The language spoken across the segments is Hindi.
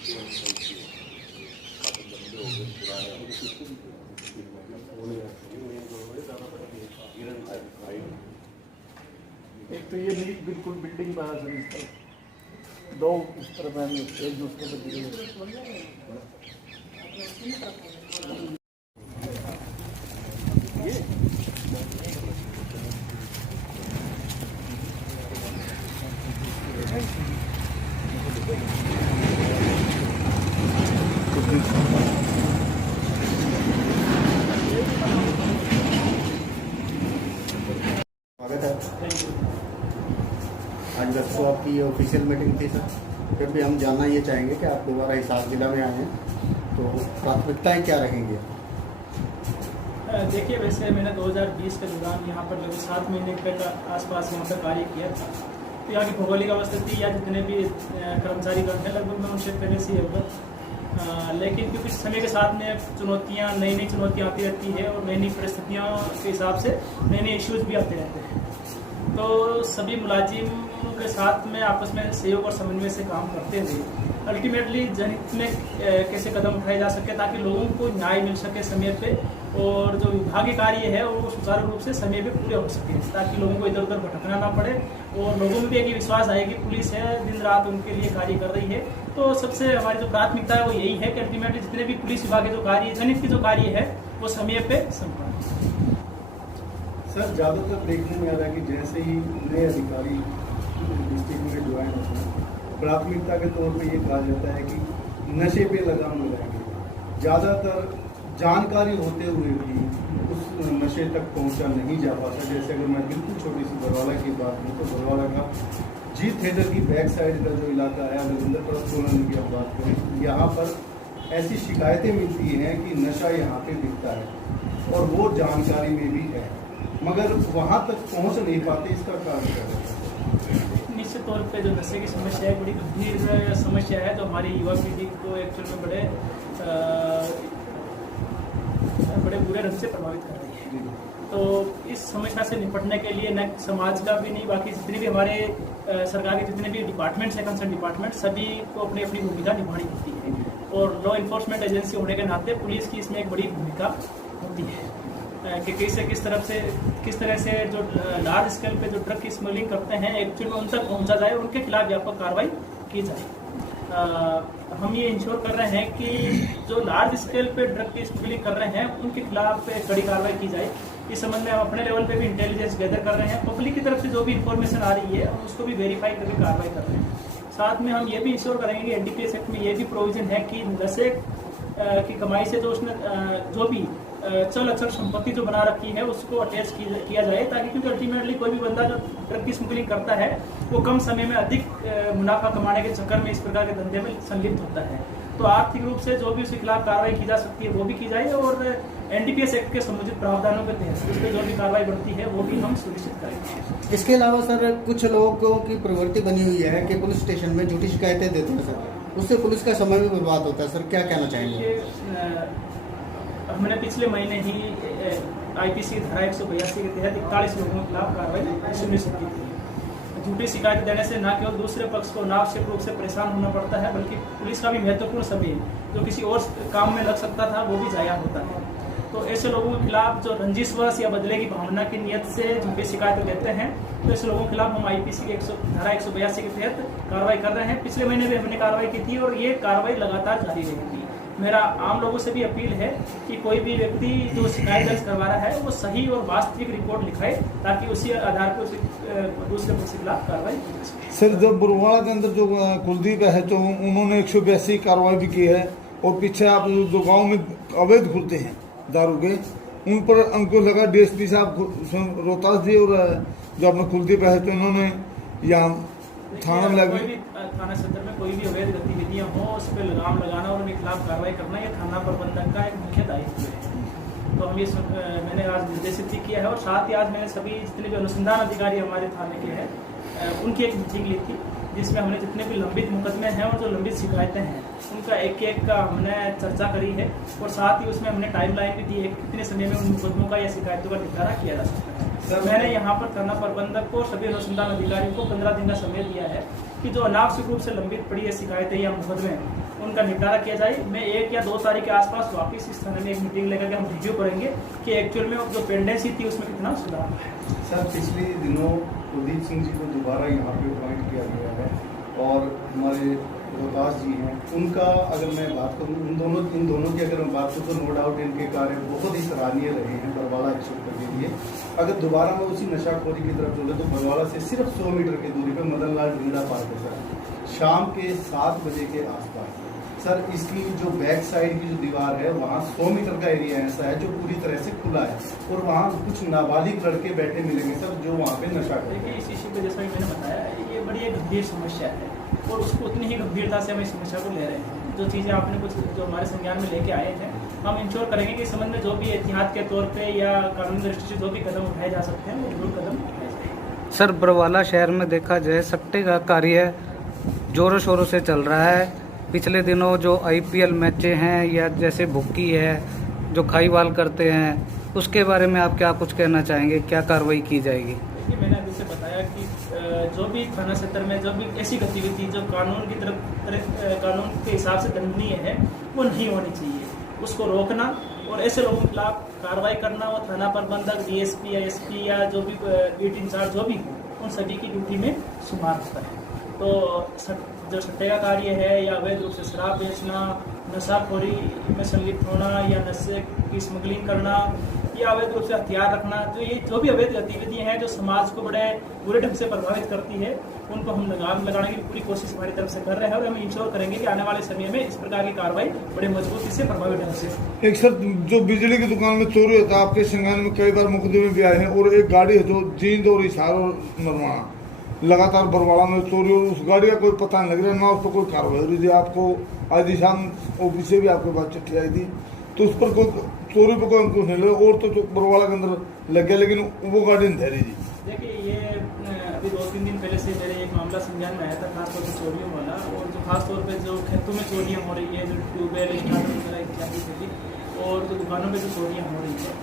एक तो ये नहीं बिल्कुल बिल्डिंग बाहर से इस तरफ, दो उस तरफ है, एक दूसरे पर दिखे। स्वागत है। आज दोस्तों आपकी ये ऑफिशियल मीटिंग थी सर। फिर भी हम जानना ये चाहेंगे कि आप दोबारा हिसार जिला में आए हैं तो प्राथमिकताएं क्या रहेंगी? देखिए, वैसे मैंने 2020 के दौरान यहाँ पर लगभग 7 महीने के आसपास यहाँ पर कार्य किया था। तो यहाँ की भौगोलिक अवस्थिति या जितने भी कर्मचारी गण हैं लगभग मैं उनसे पहले से अवगत, लेकिन क्योंकि समय के साथ में चुनौतियाँ नई चुनौतियाँ आती रहती है और नई परिस्थितियों के हिसाब से नए इश्यूज भी आते रहते हैं। तो सभी मुलाजिमों के साथ में आपस में सहयोग और समन्वय से काम करते हुए अल्टीमेटली जनहित में कैसे कदम उठाए जा सके ताकि लोगों को न्याय मिल सके समय पे, और जो विभागीय कार्य है वो सुचारू रूप से समय पे पूरे हो सके ताकि लोगों को इधर उधर भटकना ना पड़े और लोगों में भी एक विश्वास आए कि पुलिस है दिन रात उनके लिए कार्य कर रही है। तो सबसे हमारी जो प्राथमिकता है वो यही है कि अल्टीमेटली जितने भी पुलिस विभाग के जो कार्य जनहित के जो कार्य है वो समय पे संपन्न। सर ज़्यादातर देखने में आ रहा है कि जैसे ही नए अधिकारी डिस्ट्रिक्ट में ज्वाइन होते हैं प्राथमिकता के तौर पे ये कहा जाता है कि नशे पे लगाम लगाएंगे। ज़्यादातर जानकारी होते हुए भी उस नशे तक पहुंचा नहीं जा पाता। जैसे अगर मैं बिल्कुल छोटी सी बरवाला की बात करूँ तो बरवाला का जी थिएटर की बैक साइड का जो इलाका है रविंद्र कॉलोनी की हम बात करें, यहाँ पर ऐसी शिकायतें मिलती हैं कि नशा यहाँ पे बिकता है और वो जानकारी में भी है मगर वहाँ तक पहुँच नहीं पाते। इसका कारण क्या है? निश्चित तौर पे जो नशे की समस्या है बड़ी गंभीर समस्या है, तो हमारी युवा पीढ़ी को एक्चुअल में बड़े बुरे ढंग से प्रभावित कर रही है। तो इस समस्या से निपटने के लिए न समाज का भी नहीं बाकी जितने भी हमारे सरकार के जितने भी डिपार्टमेंट्स हैं, कंसर्न डिपार्टमेंट, सभी को अपनी अपनी भूमिका निभानी होती है और लॉ इन्फोर्समेंट एजेंसी होने के नाते पुलिस की इसमें एक बड़ी भूमिका होती है कि किस तरह से जो लार्ज स्केल पे जो ड्रग की स्मगलिंग करते हैं एक्चुअली उन तक पहुंचा जाए, उनके खिलाफ व्यापक कार्रवाई की जाए। हम ये इंश्योर कर रहे हैं कि जो लार्ज स्केल पे ड्रग की स्मगलिंग कर रहे हैं उनके खिलाफ कड़ी कार्रवाई की जाए। इस संबंध में हम अपने लेवल पे भी इंटेलिजेंस गैदर कर रहे हैं। पब्लिक की तरफ से जो भी इंफॉर्मेशन आ रही है हम उसको भी वेरीफाई करके कार्रवाई कर रहे हैं। साथ में हम ये भी इंश्योर करेंगे कि एनडीपीएस एक्ट में ये भी प्रोविजन है कि नशे की कमाई से जो उसने जो भी चल अचल संपत्ति जो बना रखी है उसको अटैच किया जाए ताकि क्योंकि अल्टीमेटली कोई भी बंदा जो ड्रग की स्मगलिंग करता है वो कम समय में अधिक मुनाफा कमाने के चक्कर में इस प्रकार के धंधे में संलिप्त होता है। तो आर्थिक रूप से जो भी उसके खिलाफ कार्रवाई की जा सकती है वो भी की जाए और एनडीपीएस एक्ट के समुचित प्रावधानों के तहत उस पर जो भी कार्रवाई बढ़ती है वो भी हम सुनिश्चित करेंगे। इसके अलावा सर कुछ लोगों की प्रवृत्ति बनी हुई है कि पुलिस स्टेशन में झूठी शिकायतें देते हैं सर, उससे पुलिस का समय भी बर्बाद होता है। सर क्या कहना चाहेंगे? हमने पिछले महीने ही आईपीसी की धारा 182 के तहत 41 लोगों के खिलाफ कार्रवाई सुनिश्चित की थी। झूठी शिकायत देने से न केवल दूसरे पक्ष को अनावश्यक रूप से परेशान होना पड़ता है बल्कि पुलिस का भी महत्वपूर्ण समय जो किसी और काम में लग सकता था वो भी जाया होता है। तो ऐसे लोगों के खिलाफ जो रंजिशवश या बदले की भावना की नियत से झूठी शिकायत देते हैं तो ऐसे लोगों के खिलाफ हम आईपीसी की धारा 182 के तहत कार्रवाई कर रहे हैं। पिछले महीने भी हमने कार्रवाई की थी और ये कार्रवाई लगातार जारी रहेगी। मेरा आम लोगों से भी अपील है कि कोई भी व्यक्ति जो शिकायत दर्ज करवा रहा है वो सही और वास्तविक रिपोर्ट लिखाए ताकि उसी आधार पर दूसरे पक्ष के खिलाफ कार्रवाई की जा सके। सर जब बुरवाड़ा के अंदर जो कुलदीप है तो उन्होंने 182 कार्रवाई भी की है और पीछे आप जो गांव में अवैध खुलते हैं दारू के उन पर उनको लगा डीएसपी साहब रोहतास जी और जो अपना कुलदीप है तो उन्होंने यहाँ थाना में लगे थाना क्षेत्र में कोई भी अवैध गतिविधियां हो उस पर लगाम लगाना और उनके खिलाफ कार्रवाई करना ये थाना प्रबंधक का एक मुख्य दायित्व है। तो हम ये मैंने आज निर्देशित भी किया है और साथ ही आज मैंने सभी जितने भी अनुसंधान अधिकारी हमारे थाने के हैं उनकी एक मीटिंग ली थी जिसमें हमने जितने भी लंबित मुकदमे हैं और जो लंबित शिकायतें हैं उनका एक एक का हमने चर्चा करी है और साथ ही उसमें हमने टाइमलाइन भी दी है कितने समय में उन मुकदमों का या शिकायतों का निपटारा किया जा सकता है। मैंने यहाँ पर थाना प्रबंधक को सभी अनुसंधान अधिकारियों को 15 दिन का समय दिया है कि जो अनावश्यक रूप से लंबित पड़ी है शिकायतें या मुकदमे, उनका निपटारा किया जाए। मैं 1 या 2 तारीख के आसपास वापस इस थाने में एक मीटिंग लेकर के हम रिव्यू करेंगे कि एक्चुअल में जो पेंडेंसी थी उसमें कितना सुधार हुआ है। सर पिछले दिनों कुलदीप सिंह जी को दोबारा यहाँ पे अपॉइंट किया गया है और हमारे रोहतास जी हैं, उनका अगर मैं बात करूँ इन दोनों की अगर मैं बात करूँ तो नो डाउट इनके कार्य बहुत ही सराहनीय रहे हैं बरवाला एक्सपोर्टर के लिए। अगर दोबारा मैं उसी नशाखोरी की तरफ चले तो बरवाला से सिर्फ 100 मीटर की दूरी पर मदन लाल ढींगरा पार्क है सर, शाम के 7 बजे के आसपास। सर इसकी जो बैक साइड की जो दीवार है वहाँ 100 मीटर का एरिया ऐसा है जो पूरी तरह से खुला है और वहाँ कुछ नाबालिग लड़के बैठे मिलेंगे सर जो वहाँ पे नशा करते देखिए हैं। इस इश्यू पे जैसा कि मैंने बताया, ये बड़ी एक गंभीर समस्या है और उसको उतनी ही गंभीरता से हम इस समस्या को ले रहे हैं। जो चीज़ें आपने कुछ जो हमारे संज्ञान में लेके आए हैं, हम इंश्योर करेंगे कि इस संबंध में जो भी एहतियात के तौर पे या कानूनी दृष्टि से जो भी कदम उठाए जा सकते हैं वो जरूर कदम उठाए जाएंगे। सर बरवाला शहर में देखा जाए सट्टे का कार्य जोरों शोरों से चल रहा है। पिछले दिनों जो IPL मैचें हैं या जैसे भुक्की है जो खाईवाल करते हैं, उसके बारे में आप क्या कुछ कहना चाहेंगे, क्या कार्रवाई की जाएगी? देखिए मैंने अभी से बताया कि जो भी थाना क्षेत्र में जो भी ऐसी गतिविधि जो कानून की कानून के हिसाब से दंडनीय है वो नहीं होनी चाहिए, उसको रोकना और ऐसे लोगों के खिलाफ कार्रवाई करना, वो थाना प्रबंधक, DSP या SP या जो भी बीट इंचार्ज जो भी हो, उन सभी की ड्यूटी में सुधार होता है। तो जो सट्टे का कार्य है या अवैध रूप से शराब बेचना, नशाखोरी में संलिप्त होना या नशे की स्मगलिंग करना या अवैध रूप से हथियार रखना, तो ये जो भी अवैध गतिविधियां हैं जो समाज को बड़े बुरे ढंग से प्रभावित करती है, उनको हम लगाम लगाने की पूरी कोशिश हमारी तरफ से कर रहे हैं और हम इंश्योर करेंगे कि आने वाले समय में इस प्रकार की कार्रवाई बड़े मजबूती से प्रभावी ढंग से। एक सर जो बिजली की दुकान में चोरी होता है, आपके संज्ञान में कई बार मुकदमे भी आए हैं और एक गाड़ी है जो जींद और हिसार और नरवाना लगातार बरवाड़ा में चोरी और उस गाड़ी का कोई पता नहीं लग रहा, ना उस पर कोई कार्रवाई हो रही थी। आपको आज शाम ऑफिस से भी आपके पास चिट्ठी आई थी तो उस पर कोई चोरी पर कोई अंकुश नहीं लगा और तो बरवाड़ा के अंदर लग गया, लेकिन वो गाड़ी नहीं धरी थी। देखिए ये अभी 2-3 दिन पहले से मेरे एक मामला संज्ञान में आया था, खासतौर पर चोरियों वाला, और जो खासतौर पर जो खेतों में चोरियाँ हो रही है, जो ट्यूबवेल स्टार्टर वगैरह इत्यादि से भी, और जो दुकानों में जो चोरियाँ हो रही है,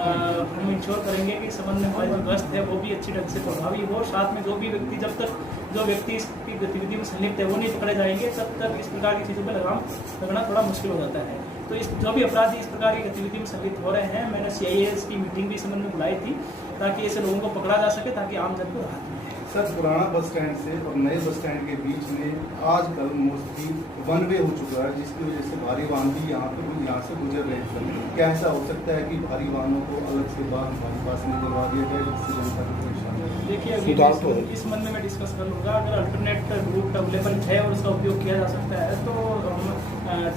हम इंश्योर करेंगे कि इस संबंध में हमारी जो गश्त है वो भी अच्छी ढंग से प्रभावी हो। साथ में जो भी व्यक्ति जब तक जो व्यक्ति इसकी गतिविधि में संलिप्त है वो नहीं पकड़े जाएंगे तब तक इस प्रकार की चीज़ों पर लगाम लगना थोड़ा मुश्किल हो जाता है। तो इस जो भी अपराधी इस प्रकार की गतिविधि में संलिप्त हो रहे हैं, मैंने CIS की मीटिंग भी इस संबंध में बुलाई थी ताकि ऐसे लोगों को पकड़ा जा सके, ताकि आम जन को राहत मिले। सर पुराना बस स्टैंड से और नए बस स्टैंड के बीच में आजकल मोस्टली 1 वे हो चुका है, जिसकी वजह से भारी वाहन भी यहाँ से गुजर रहे हैं। क्या ऐसा हो सकता है कि भारी वाहनों को अलग से हमारे पास निकलवा दिया जाए जिससे जनता को परेशानी? देखिए अभी इस संबंध में मैं डिस्कस कर लूँगा। अगर अल्टरनेट रूट अवेलेबल है और उसका उपयोग किया जा सकता है तो हम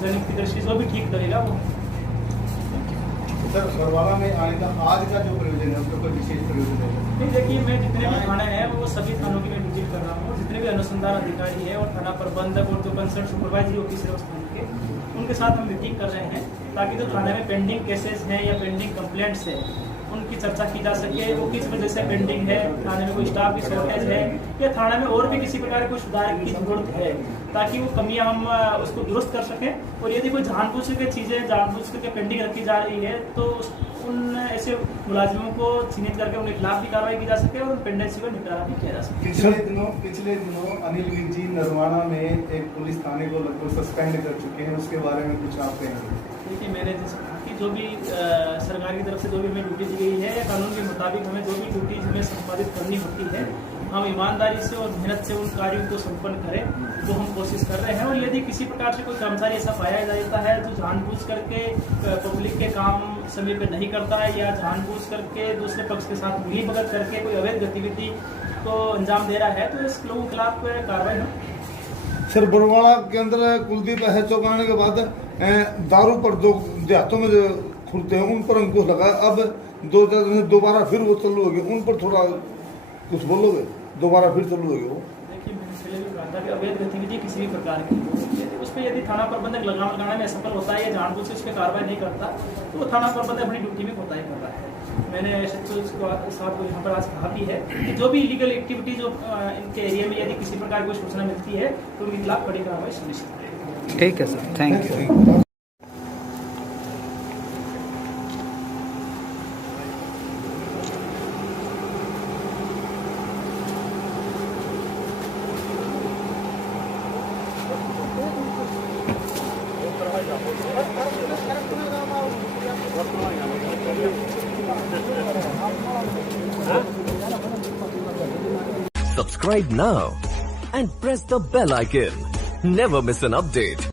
जनहित की दृष्टि से जो भी ठीक करेगा वो। सर बरवाला में आने का आज का जो प्रयोजन है उसका कोई विशेष प्रयोजन है? नहीं, देखिए मैं जितने भी थाने हैं वो सभी थानों की मैं विजिट कर रहा हूँ, जितने भी अनुसंधान अधिकारी है और थाना प्रबंधक और जो कंसर्न सुपरवाइजरी ऑफिसर है उस थाने के, उनके साथ हम मीटिंग कर रहे हैं ताकि जो थाने में पेंडिंग केसेस हैं या पेंडिंग कंप्लेंट्स है उनकी चर्चा की जा सके, वो किस वजह से पेंडिंग है, थाने में कोई स्टाफ की शॉर्टेज है या थाने में और भी किसी प्रकार की सुधार की जरूरत है, ताकि वो कमियां हम उसको दुरुस्त कर सकें। और यदि कोई जानबूझ के चीज़ें जानबूझ करके पेंडिंग रखी जा रही है तो उन ऐसे मुलाजिमों को चिन्हित करके उनके खिलाफ भी कार्रवाई की जा सके और उन पेंडेंसी को निपटारा भी किया जा सके। पिछले दिनों अनिल वीर जी नरवाना में एक पुलिस थाने को लगभग सस्पेंड कर चुके हैं, उसके बारे में कुछ आप कहेंगे? देखिए मैंने जैसे कहा कि जो भी सरकार की तरफ से जो भी हमें ड्यूटी दी गई है या कानून के मुताबिक हमें जो भी ड्यूटी हमें संपादित करनी होती है, हम ईमानदारी से और मेहनत से उन कार्यों को संपन्न करें, वो हम कोशिश कर रहे हैं। और यदि किसी प्रकार से कोई कर्मचारी ऐसा पाया जाता है जो जानबूझ करके पब्लिक के काम समय पे नहीं करता है या जानबूझ करके दूसरे पक्ष के साथ मिली भगत करके कोई अवैध गतिविधि को अंजाम दे रहा है तो इस लोगों के खिलाफ कार्रवाई हो। सर बरवाड़ा के अंदर कुलदीप है चौंकाने के बाद दारू पर दो देहातों में जो खुलते हैं उन पर अंकुश लगा। अब 2 दिन दोबारा फिर वो चालू हो गए, उन पर थोड़ा कुछ बोलोगे? दोबारा फिर चालू हो गए वो? देखिए मैंने पहले भी कहा था कि अवैध गतिविधि किसी भी प्रकार की उस पर यदि थाना प्रबंधक लगाम लगाने में असफल होता है या जानबूझ से उस पर कार्रवाई नहीं करता तो वो थाना प्रबंधक अपनी ड्यूटी में कोताही कर रहा है। मैंने साहब को यहाँ पर आज कहा भी है कि जो भी इलीगल एक्टिविटी जो इनके एरिया में यदि किसी प्रकार की सूचना मिलती है तो उनके खिलाफ कड़ी कार्रवाई सुनिश्चित करेगी। ठीक है sir, thank you. Subscribe now and press the bell icon. Never miss an update.